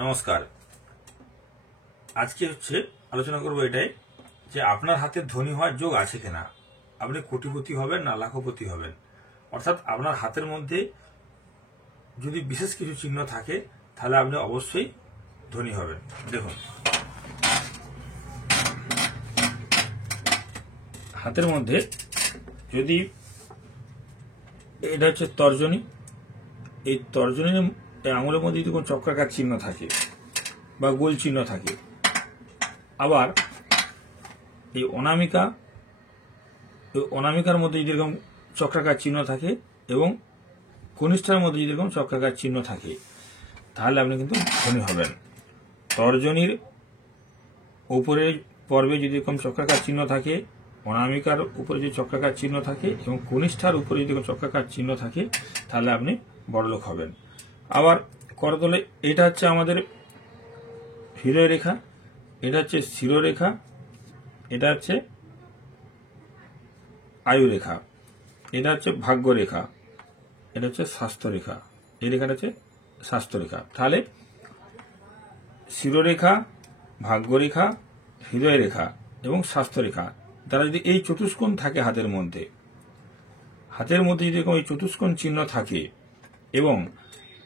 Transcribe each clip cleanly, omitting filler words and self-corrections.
নমস্কার। আজকে আলোচনা করব এটাই যে আপনার হাতে ধনী হওয়ার যোগ আছে কিনা, আপনি কোটিপতি হবেন না লাখপতি হবেন। অর্থাৎ আপনার হাতের মধ্যে যদি বিশেষ কিছু চিহ্ন থাকে তাহলে আপনি অবশ্যই ধনী হবেন। দেখুন, হাতের মধ্যে যদি এটা হচ্ছে তর্জনী, এই তর্জনীর আঙুলের মধ্যে যদি কোনো চক্রাকার চিহ্ন থাকে বা গোল চিহ্ন থাকে, আবার এই অনামিকার মধ্যে যদি এরকম চক্রাকার চিহ্ন থাকে এবং কনিষ্ঠার মধ্যে যদি এরকম চক্রাকার চিহ্ন থাকে, তাহলে আপনি কিন্তু ধনী হবেন। তর্জনীর উপরের পর্বে যদি এরকম চক্রাকার চিহ্ন থাকে, অনামিকার উপরে যদি চক্রাকার চিহ্ন থাকে এবং কনিষ্ঠার উপরে যদি চক্রাকার চিহ্ন থাকে, তাহলে আপনি বড়লোক হবেন। আবার করতলে এটা হচ্ছে আমাদের হৃদয় রেখা, এটা হচ্ছে শিরোরেখা, এটা হচ্ছে আয়ু রেখা, এটা হচ্ছে ভাগ্য রেখা, এটা হচ্ছে স্বাস্থ্য রেখা, এই রেখাটা হচ্ছে স্বাস্থ্য রেখা। তাহলে শিরোরেখা, ভাগ্য রেখা, হৃদয় রেখা এবং স্বাস্থ্য রেখা দ্বারা যদি এই চতুষ্কোণ থাকে হাতের মধ্যে যদি এই চতুষ্কোণ চিহ্ন থাকে এবং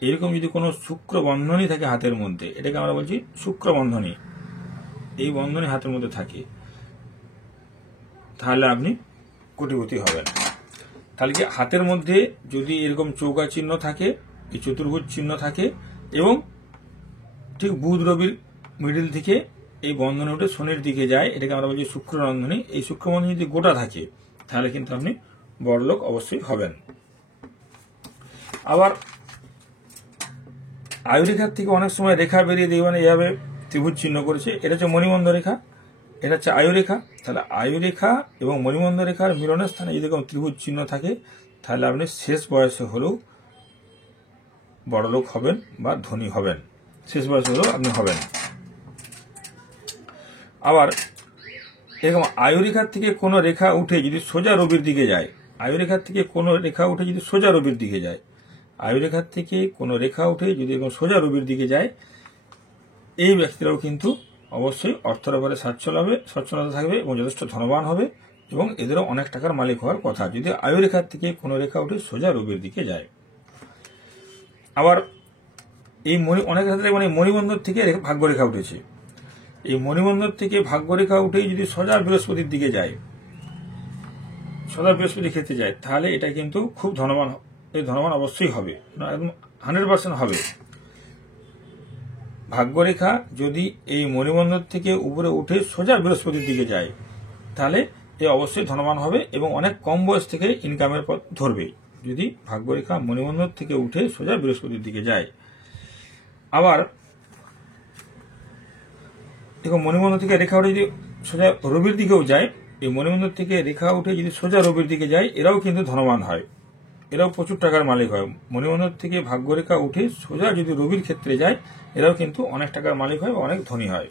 এরকম যদি কোনো শুক্র বন্ধনী থাকে হাতের মধ্যে, এটাকে আমরা বলছি শুক্র বন্ধনী, এই বন্ধনী হাতের মধ্যে থাকে, তাহলে আপনি কোটিপতি হবেন। তাহলে কি হাতের মধ্যে যদি এরকম চৌকা চিহ্ন থাকে, এই চতুর্ভুজ চিহ্ন থাকে এবং ঠিক বুধ রবির মিডিল থেকে এই বন্ধনী উঠে শনির দিকে যায়, এটাকে আমরা বলছি শুক্র বন্ধনী। এই শুক্র বন্ধনী যদি গোটা থাকে তাহলে কিন্তু আপনি বড়লোক অবশ্যই হবেন। আবার আয়ুরেখার থেকে অনেক সময় রেখা বেরিয়ে দেখবেন এইভাবে ত্রিভুজ চিহ্ন করেছে, এটা হচ্ছে মণিবন্ধ রেখা, এটা হচ্ছে আয়ুরেখা। তাহলে আয়ুরেখা এবং মণিবন্ধ রেখার মিলনের স্থানে যদি কোনো ত্রিভুজ চিহ্ন থাকে, তাহলে আপনি শেষ বয়সে হলেও বড়লোক হবেন বা ধনী হবেন, শেষ বয়সে হলেও আপনি হবেন। আবার এরকম আয়ুরেখার থেকে কোনো রেখা উঠে যদি সোজা রবির দিকে যায়, আয়ুরেখার থেকে কোনো রেখা উঠে যদি সোজা রবির দিকে যায়, আয়ুরেখার থেকে কোনো রেখা উঠে যদি এরকম সোজা রবির দিকে যায়, এই ব্যক্তিরাও কিন্তু অবশ্যই অর্থের ব্যাপারে সচ্ছলতা থাকবে এবং যথেষ্ট ধনবান হবে এবং এদেরও অনেক টাকার মালিক হওয়ার কথা যদি আয়ুরেখার থেকে কোনো রেখা উঠে সোজা রবির দিকে যায়। আবার এই অনেক ক্ষেত্রে মণিবন্ধর থেকে ভাগ্য রেখা উঠেছে, এই মণিবন্ধর থেকে ভাগ্য রেখা উঠেই যদি সোজা বৃহস্পতির দিকে যায়, সোজা বৃহস্পতির ক্ষেত্রে যায়, তাহলে এটা কিন্তু খুব ধনবান অবশ্যই হবে, একদম 100% হবে। ভাগ্যরেখা যদি এই মণিবন্ধর থেকে উপরে উঠে সোজা বৃহস্পতির দিকে যায়, তাহলে এ অবশ্যই ধনবান হবে এবং অনেক কম বয়স থেকে ইনকামের পথ ধরবে, যদি ভাগ্যরেখা মণিবন্ধর থেকে উঠে সোজা বৃহস্পতির দিকে যায়। আবার দেখো, মণিবন্ধ থেকে রেখা উঠে যদি সোজা রবির দিকেও যায়, এই মণিবন্ধর থেকে রেখা উঠে যদি সোজা রবির দিকে যায়, এরাও কিন্তু ধনবান হয়, এরাও প্রচুর টাকার মালিক হয়। মণিবন্ধর থেকে ভাগ্যরেখা উঠে সোজা যদি রবির ক্ষেত্রে যায়, এরাও কিন্তু অনেক টাকার মালিক হয়, অনেক ধনী হয়।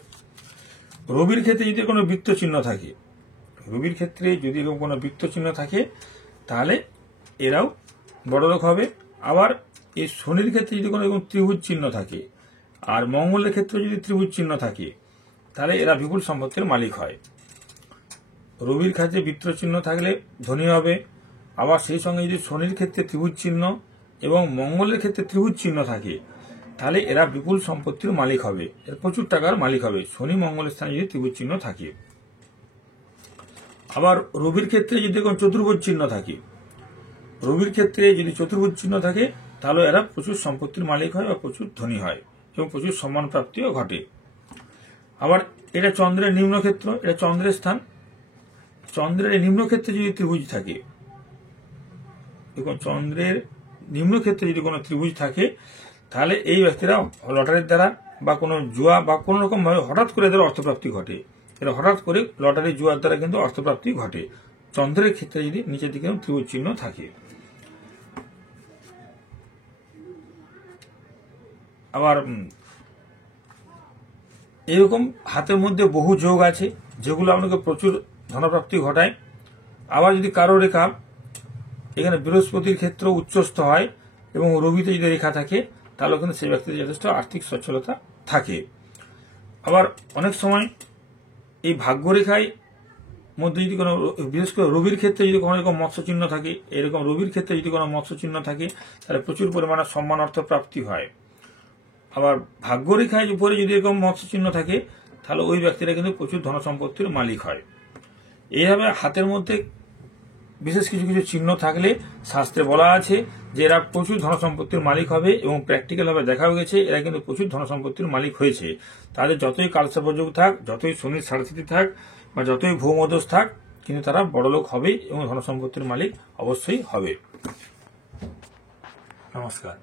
রবির ক্ষেত্রে যদি কোনো বৃত্ত চিহ্ন থাকে, রবির ক্ষেত্রে যদি এরকম কোনো বৃত্ত চিহ্ন থাকে, তাহলে এরাও বড়লোক হবে। আবার এই শনির ক্ষেত্রে যদি কোনো এরকম ত্রিভুজ চিহ্ন থাকে আর মঙ্গলের ক্ষেত্রে যদি ত্রিভুজ চিহ্ন থাকে, তাহলে এরা বিপুল সম্পত্তির মালিক হয়। রবির ক্ষেত্রে বৃত্ত চিহ্ন থাকলে ধনী হবে। আবার সেই সঙ্গে যদি শনির ক্ষেত্রে ত্রিভুজ চিহ্ন এবং মঙ্গলের ক্ষেত্রে ত্রিভুজ চিহ্ন থাকে, তাহলে এরা বিপুল সম্পত্তির মালিক হবে, এর প্রচুর টাকার মালিক হবে, শনি মঙ্গলের স্থানে যদি ত্রিভুজ চিহ্ন থাকে। আবার রবির ক্ষেত্রে যদি কোনো চতুর্ভুজ চিহ্ন থাকে, রবির ক্ষেত্রে যদি চতুর্ভুজ চিহ্ন থাকে, তাহলে এরা প্রচুর সম্পত্তির মালিক হয় বা প্রচুর ধনী হয় এবং প্রচুর সম্মান প্রাপ্তিও ঘটে। আবার এটা চন্দ্রের নিম্নক্ষেত্র, এটা চন্দ্রের স্থান, চন্দ্রের নিম্নক্ষেত্রে যদি ত্রিভুজ থাকে, চন্দ্রের নিম্নক্ষেত্রে যদি কোনো ত্রিভুজ থাকে, তাহলে এই ব্যক্তিরা লটারির দ্বারা বা কোনো জুয়া বা কোন রকম ভাবে হঠাৎ করে এদের অর্থপ্রাপ্তি ঘটে, এরা হঠাৎ করে লটারি জুয়ার দ্বারা কিন্তু অর্থপ্রাপ্তি ঘটে, চন্দ্রের ক্ষেত্রে যদি নিচের দিকে ত্রিভুজ চিহ্ন থাকে। আবার এরকম হাতের মধ্যে বহু যোগ আছে যেগুলো আপনাকে প্রচুর ধনপ্রাপ্তি ঘটায়। আবার যদি কারো রেখা এখানে বৃহস্পতির ক্ষেত্র উচ্চস্থ হয় এবং রবিতে যদি রেখা থাকে, তাহলে কিন্তু সেই ব্যক্তির যথেষ্ট আর্থিক সচ্ছলতা থাকে। আবার অনেক সময় এই ভাগ্যরেখায় মধ্যে যদি কোনো, বিশেষ করে রবির ক্ষেত্রে যদি কোনো রকম মৎস্য চিহ্ন থাকে, এরকম রবির ক্ষেত্রে যদি কোনো মৎস্য চিহ্ন থাকে, তাহলে প্রচুর পরিমাণে সম্মান অর্থ প্রাপ্তি হয়। আবার ভাগ্যরেখায় উপরে যদি এরকম মৎস্য চিহ্ন থাকে, তাহলে ওই ব্যক্তিরা কিন্তু প্রচুর ধন সম্পত্তির মালিক হয়। এইভাবে হাতের মধ্যে বিশেষ কিছু কিছু চিহ্ন থাকলে শাস্ত্রে বলা আছে যে এরা প্রচুর ধন সম্পত্তির মালিক হবে, এবং প্র্যাকটিক্যাল ভাবে দেখাও গেছে এরা কিন্তু প্রচুর ধন সম্পত্তির মালিক হয়েছে। তাদের যতই কালসর্পযোগ থাক, যতই শনির সাড়ে থাক, বা যতই ভূমদোষ থাক, কিন্তু তারা বড়লোক হবে এবং ধন সম্পত্তির মালিক অবশ্যই হবে। নমস্কার।